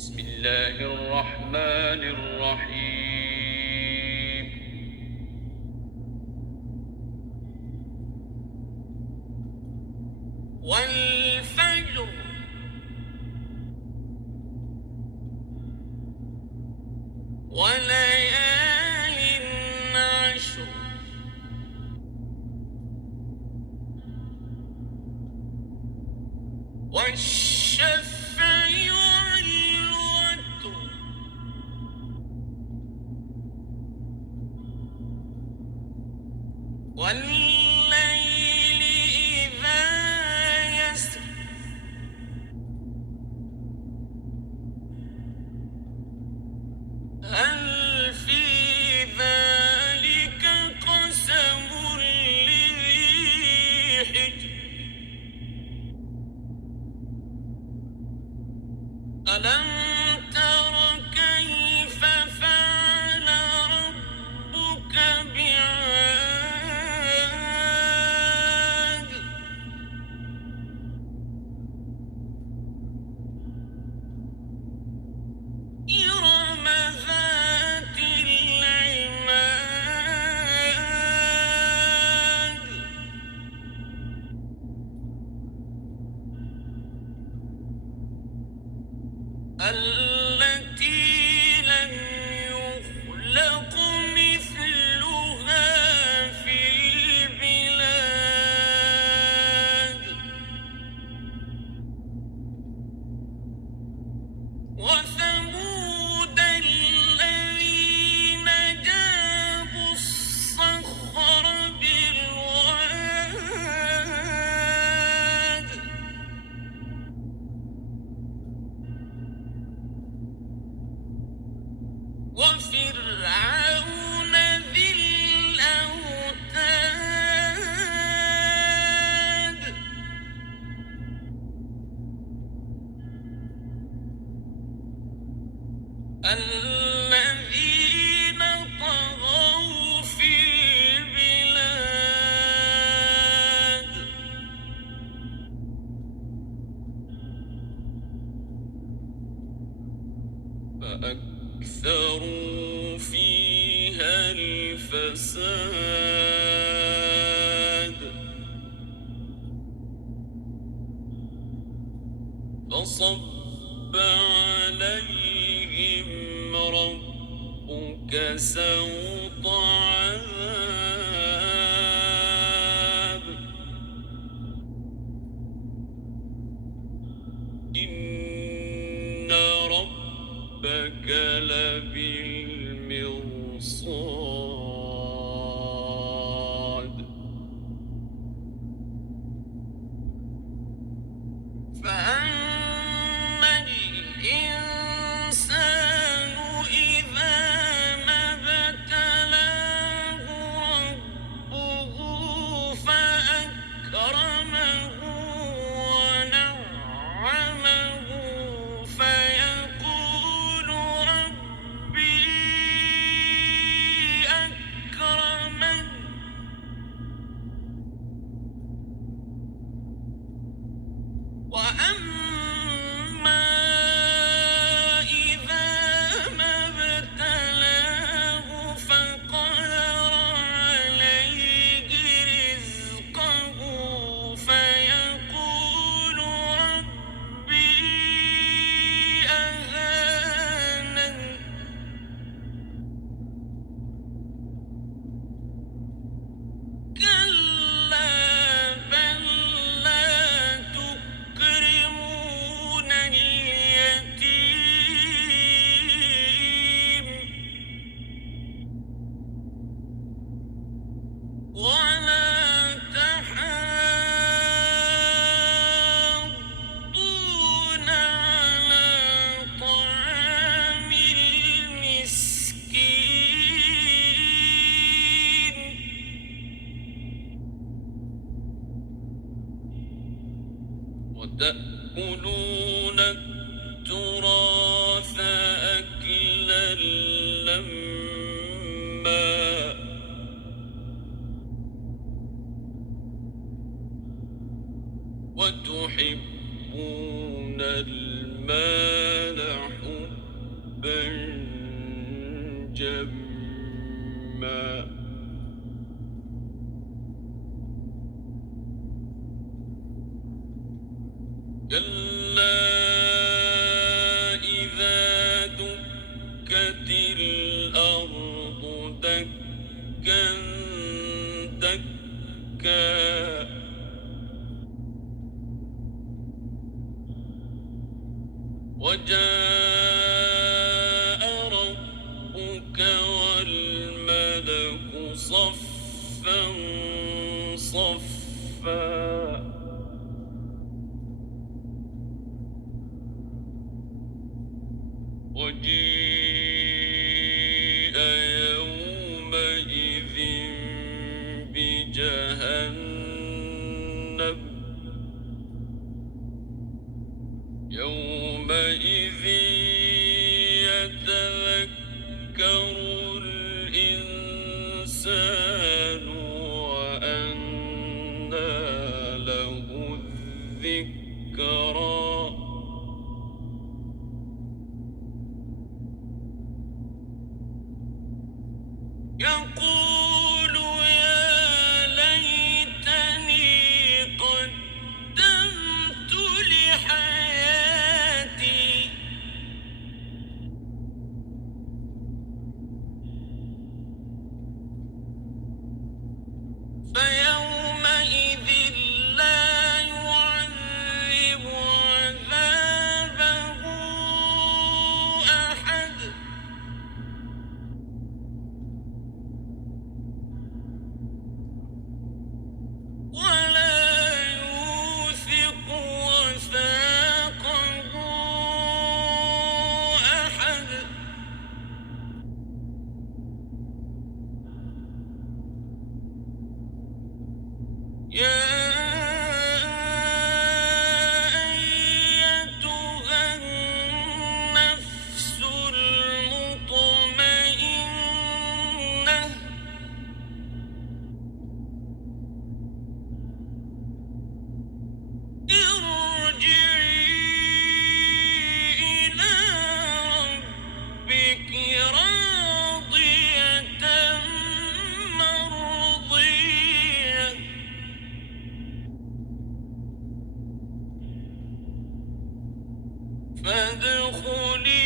بسم الله الرحمن الرحيم. والفجر وليال عشر والشفع والوتر والليل إذا يسر هل في ذلك قسم لذي حجر ألم تر كيف فعل ربك بعاد إرم ذات العماد التي لم يخلق مثلها في البلاد وثمود الذين جابوا الصخر بالواد وفرعون ذي الأوتاد الذين طغوا في البلاد فأكثروا فيها الفساد فصب عليهم ربك سوط عذاب إن ربك لبالمرصاد فأما الإنسان إذا ما ابتلاه ربه فأكرمه ونعمه فيقول ربي أكرمن وأما إذا ما ابتلاه فقدر عليه رزقه فيقول ربي أهانن كلا بل لا تكرمون اليتيم ولا تحاضون على طعام المسكين وتأكلون التراث أكلا لما وتحبون المال حبا كلا إذا دكت الأرض دكا دكا وجاء ربك والملك صفا صفا وجيء يومئذ بجهنم يومئذ يتذكر الإنسان وأنى له الذكرى يقول يا ليتني قدمت لحياتي فيومئذ لا يعذب عذابه أحد ولا يوثق وثاقه أحد يا أيتها النفس المطمئنة ارجعي إلى ربك راضية مرضية فادخلي